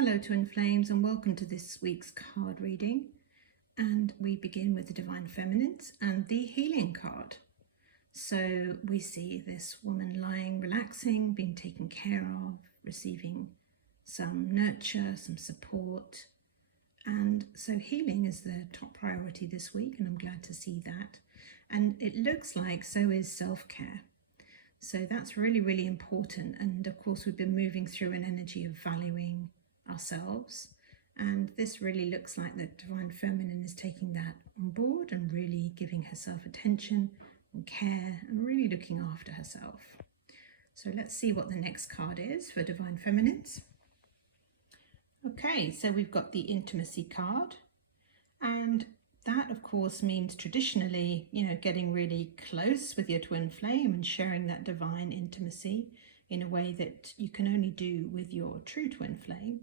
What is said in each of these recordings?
Hello Twin Flames and welcome to this week's card reading, and we begin with the Divine Feminines and the Healing card. So we see this woman lying, relaxing, being taken care of, receiving some nurture, some support, and so healing is the top priority this week, and I'm glad to see that. And it looks like so is self-care. So that's really, really important. And of course we've been moving through an energy of valuing ourselves, and this really looks like the Divine Feminine is taking that on board and really giving herself attention and care and really looking after herself. So let's see what the next card is for Divine Feminines. Okay, so we've got the Intimacy card, and that of course means traditionally, getting really close with your twin flame and sharing that divine intimacy in a way that you can only do with your true twin flame.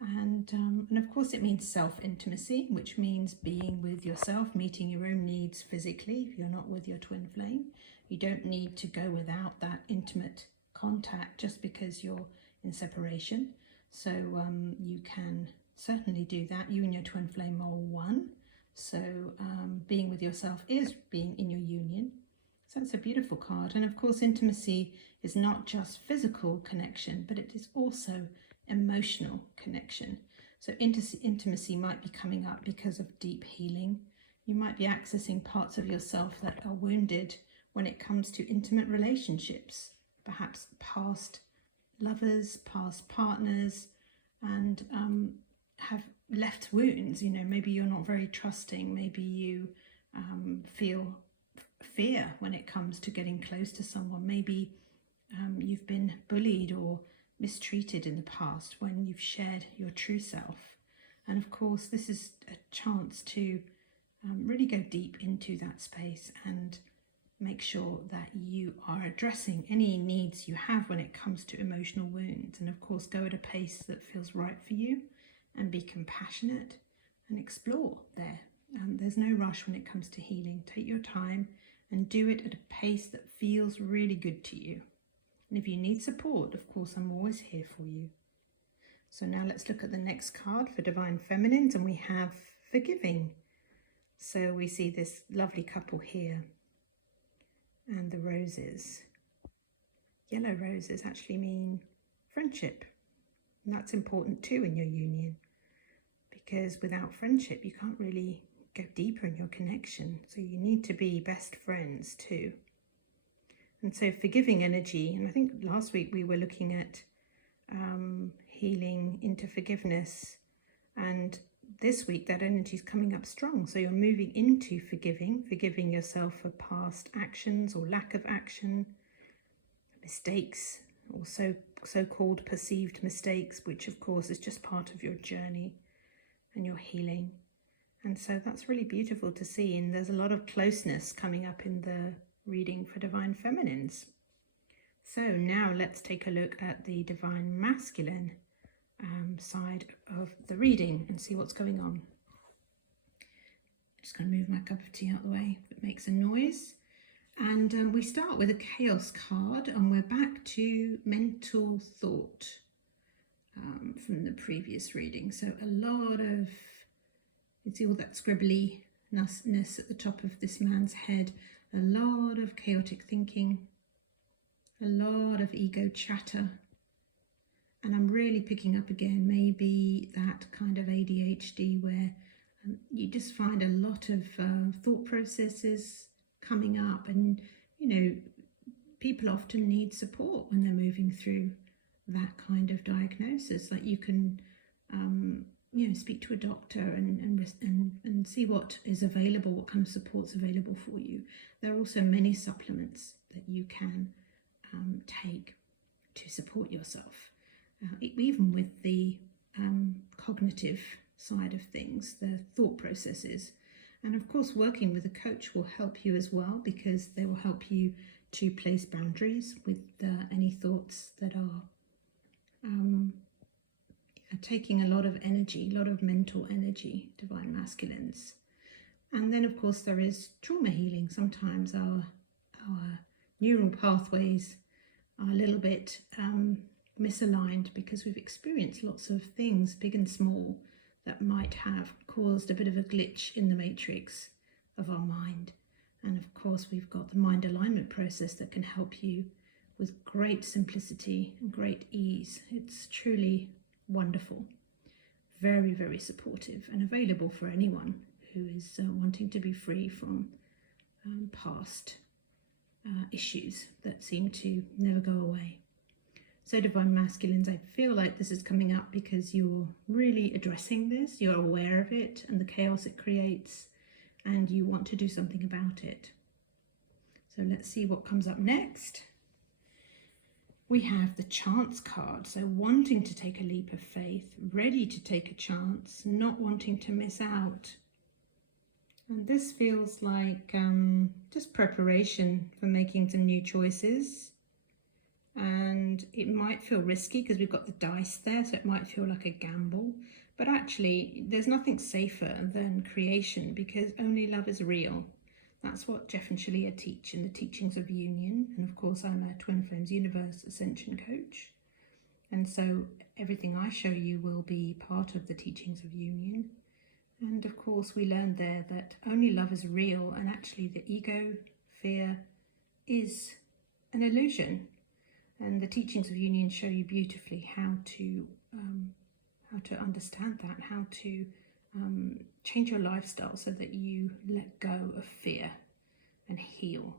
And of course it means self-intimacy, which means being with yourself, meeting your own needs physically. If you're not with your twin flame, you don't need to go without that intimate contact just because you're in separation. So you can certainly do that. You and your twin flame are one. So being with yourself is being in your union. So it's a beautiful card. And of course, intimacy is not just physical connection, but it is also emotional connection. So intimacy might be coming up because of deep healing. You might be accessing parts of yourself that are wounded when it comes to intimate relationships, perhaps past lovers, past partners, and have left wounds. Maybe you're not very trusting. Maybe you feel fear when it comes to getting close to someone. Maybe you've been bullied or mistreated in the past when you've shared your true self. And of course this is a chance to really go deep into that space and make sure that you are addressing any needs you have when it comes to emotional wounds, and of course go at a pace that feels right for you and be compassionate and explore there. There's no rush when it comes to healing. Take your time and do it at a pace that feels really good to you. And if you need support, of course, I'm always here for you. So now let's look at the next card for Divine Feminines, and we have Forgiving. So we see this lovely couple here, and the roses. Yellow roses actually mean friendship. And that's important too in your union, because without friendship, you can't really go deeper in your connection. So you need to be best friends too. And so forgiving energy, and I think last week we were looking at healing into forgiveness, and this week that energy is coming up strong. So you're moving into forgiving yourself for past actions or lack of action, mistakes, or so-called perceived mistakes, which of course is just part of your journey and your healing. And so that's really beautiful to see, and there's a lot of closeness coming up in the reading for Divine Feminines. So now let's take a look at the Divine Masculine side of the reading and see what's going on. Just going to move my cup of tea out of the way if it makes a noise. And we start with a Chaos card, and we're back to mental thought from the previous reading. So a lot of, you see all that scribbliness at the top of this man's head, a lot of chaotic thinking, a lot of ego chatter. And I'm really picking up again maybe that kind of ADHD where you just find a lot of thought processes coming up, and people often need support when they're moving through that kind of diagnosis. Like you can speak to a doctor and see what is available, what kind of support's available for you. There are also many supplements that you can take to support yourself, even with the cognitive side of things, the thought processes. And of course, working with a coach will help you as well, because they will help you to place boundaries with any thoughts that are taking a lot of energy, a lot of mental energy, Divine Masculines. And then of course there is trauma healing. Sometimes our neural pathways are a little bit misaligned because we've experienced lots of things, big and small, that might have caused a bit of a glitch in the matrix of our mind. And of course, we've got the mind alignment process that can help you with great simplicity and great ease. It's truly wonderful, very, very supportive, and available for anyone who is wanting to be free from past issues that seem to never go away. So Divine Masculines, I feel like this is coming up because you're really addressing this, you're aware of it and the chaos it creates, and you want to do something about it. So let's see what comes up next. We have the Chance card, so wanting to take a leap of faith, ready to take a chance, not wanting to miss out. And this feels like just preparation for making some new choices. And it might feel risky because we've got the dice there, so it might feel like a gamble. But actually, there's nothing safer than creation, because only love is real. That's what Jeff and Shalia teach in the Teachings of Union. And of course, I'm a Twin Flames Universe Ascension coach. And so everything I show you will be part of the Teachings of Union. And of course, we learned there that only love is real, and actually the ego, fear, is an illusion. And the Teachings of Union show you beautifully how to understand that, how to change your lifestyle so that you let go of fear and heal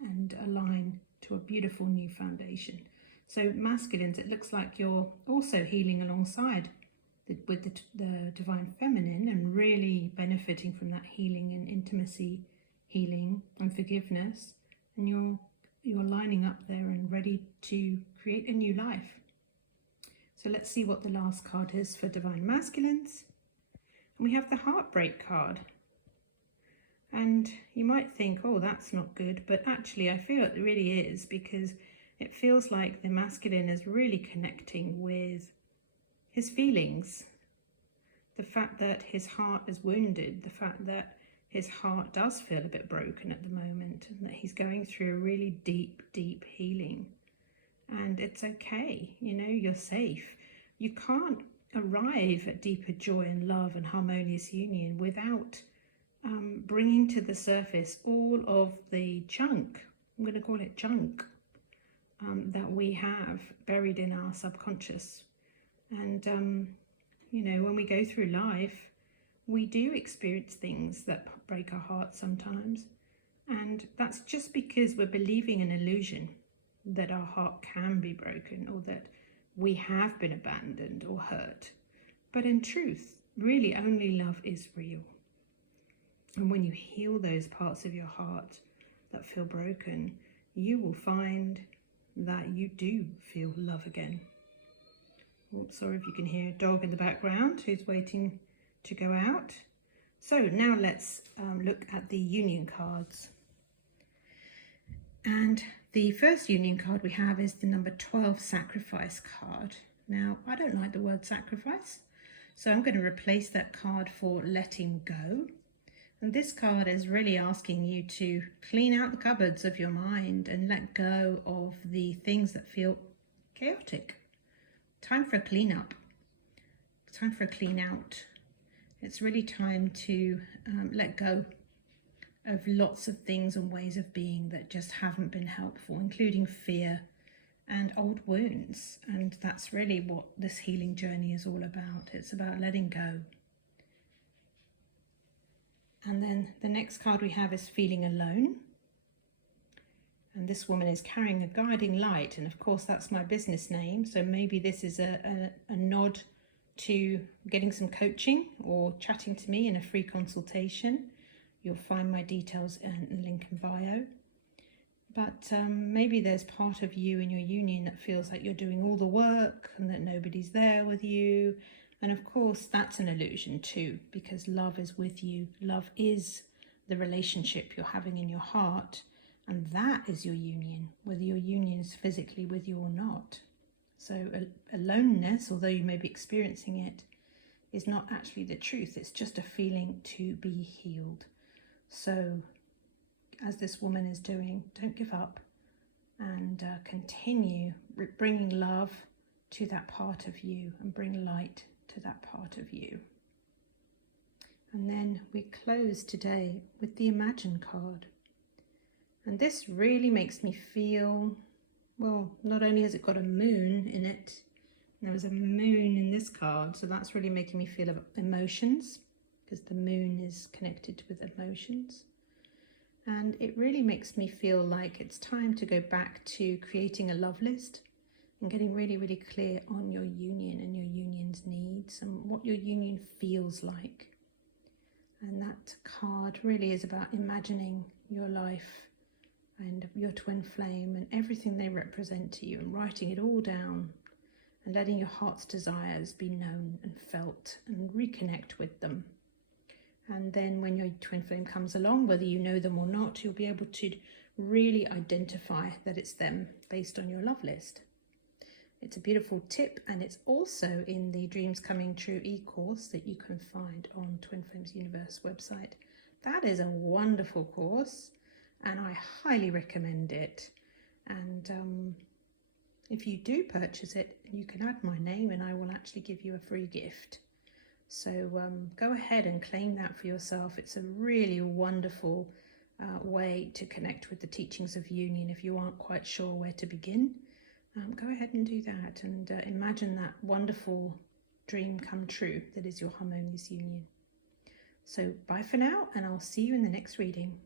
and align to a beautiful new foundation. So masculines, it looks like you're also healing alongside with the Divine Feminine, and really benefiting from that healing and intimacy, healing and forgiveness. And you're lining up there and ready to create a new life. So let's see what the last card is for Divine Masculines. And we have the Heartbreak card. And you might think, oh, that's not good. But actually, I feel it really is, because it feels like the masculine is really connecting with his feelings. The fact that his heart is wounded, the fact that his heart does feel a bit broken at the moment, and that he's going through a really deep, deep healing. And it's okay, you know, you're safe. You can't arrive at deeper joy and love and harmonious union without bringing to the surface all of the junk, I'm going to call it junk, that we have buried in our subconscious. And, you know, when we go through life, we do experience things that break our hearts sometimes. And that's just because we're believing an illusion that our heart can be broken, or that we have been abandoned or hurt. But in truth, really only love is real. And when you heal those parts of your heart that feel broken, you will find that you do feel love again. Oops, sorry if you can hear a dog in the background who's waiting to go out. So now let's look at the union cards. And the first union card we have is the number 12 sacrifice card. Now, I don't like the word sacrifice, so I'm going to replace that card for letting go. And this card is really asking you to clean out the cupboards of your mind and let go of the things that feel chaotic. Time for a clean up. Time for a clean out. It's really time to let go of lots of things and ways of being that just haven't been helpful, including fear and old wounds. And that's really what this healing journey is all about. It's about letting go. And then the next card we have is feeling alone. And this woman is carrying a guiding light. And of course, that's my business name. So maybe this is a nod to getting some coaching or chatting to me in a free consultation. You'll find my details in the link in bio. But maybe there's part of you in your union that feels like you're doing all the work and that nobody's there with you. And of course, that's an illusion too, because love is with you. Love is the relationship you're having in your heart. And that is your union, whether your union is physically with you or not. So aloneness, although you may be experiencing it, is not actually the truth. It's just a feeling to be healed. So as this woman is doing, don't give up, and continue bringing love to that part of you and bring light to that part of you. And then we close today with the Imagine card. And this really makes me feel, well, not only has it got a moon in it, there was a moon in this card, so that's really making me feel emotions, because the moon is connected with emotions. And it really makes me feel like it's time to go back to creating a love list and getting really, really clear on your union and your union's needs and what your union feels like. And that card really is about imagining your life and your twin flame and everything they represent to you, and writing it all down and letting your heart's desires be known and felt and reconnect with them. And then when your twin flame comes along, whether you know them or not, you'll be able to really identify that it's them based on your love list. It's a beautiful tip, and it's also in the Dreams Coming True e-course that you can find on Twin Flames Universe website. That is a wonderful course, and I highly recommend it. And if you do purchase it, you can add my name and I will actually give you a free gift. So go ahead and claim that for yourself. It's a really wonderful way to connect with the teachings of union if you aren't quite sure where to begin. Go ahead and do that, and imagine that wonderful dream come true that is your harmonious union. So bye for now, and I'll see you in the next reading.